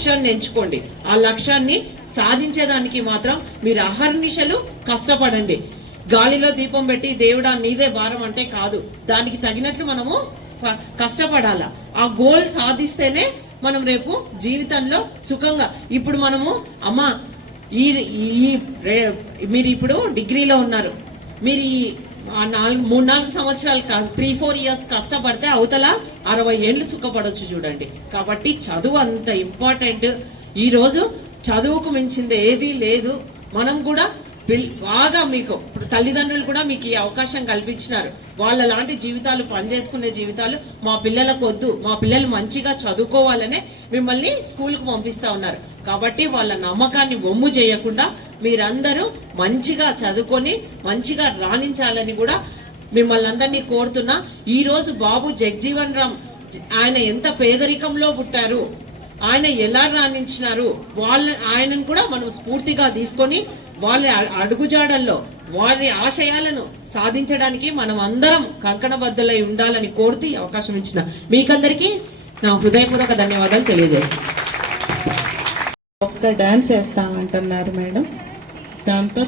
లక్ష్యాన్ని ఎంచుకోండి. ఆ లక్ష్యాన్ని సాధించేదానికి మాత్రం మీరు అహర్నిశలు కష్టపడండి. గాలిలో దీపం పెట్టి దేవుడా నీదే భారం అంటే కాదు. దానికి తగినట్లు మనము కష్టపడాల. ఆ గోల్ సాధిస్తేనే మనం రేపు జీవితంలో సుఖంగా ఇప్పుడు మనము అమ్మా ఈ రే- మీరు ఇప్పుడు డిగ్రీలో ఉన్నారు. మీరు ఈ నాలుగు మూడు నాలుగు సంవత్సరాలు త్రీ ఫోర్ ఇయర్స్ కష్టపడితే అవతల అరవై ఏళ్ళు సుఖపడొచ్చు చూడండి. కాబట్టి చదువు అంత ఇంపార్టెంట్ ఈ రోజు చదువుకు మించింది ఏదీ లేదు. మనం కూడా బాగా మీకు ఇప్పుడు తల్లిదండ్రులు కూడా మీకు ఈ అవకాశం కల్పించినారు. వాళ్ళ లాంటి జీవితాలు పనిచేసుకునే జీవితాలు మా పిల్లలకు వద్దు మా పిల్లలు మంచిగా చదువుకోవాలనే మిమ్మల్ని స్కూల్కి పంపిస్తా ఉన్నారు. కాబట్టి వాళ్ళ నమ్మకాన్ని బొమ్ము చేయకుండా మీరందరూ మంచిగా చదువుకొని మంచిగా రాణించాలని కూడా మిమ్మల్ని అందరినీ కోరుతున్నా. ఈరోజు బాబు జగ్జీవన్ రామ్ ఆయన ఎంత పేదరికంలో పుట్టారు ఆయన ఎలా రాణించినారు వాళ్ళ ఆయనను కూడా మనం స్ఫూర్తిగా తీసుకొని వాళ్ళ అడుగుజాడల్లో వారి ఆశయాలను సాధించడానికి మనం అందరం కంకణబద్ధులై ఉండాలని కోరుతూ ఈ అవకాశం ఇచ్చిన మీకందరికీ నా హృదయపూర్వక ధన్యవాదాలు తెలియజేస్తాను ఒక్క డాన్స్ చేస్తామంటున్నారు మేడం. దాంతో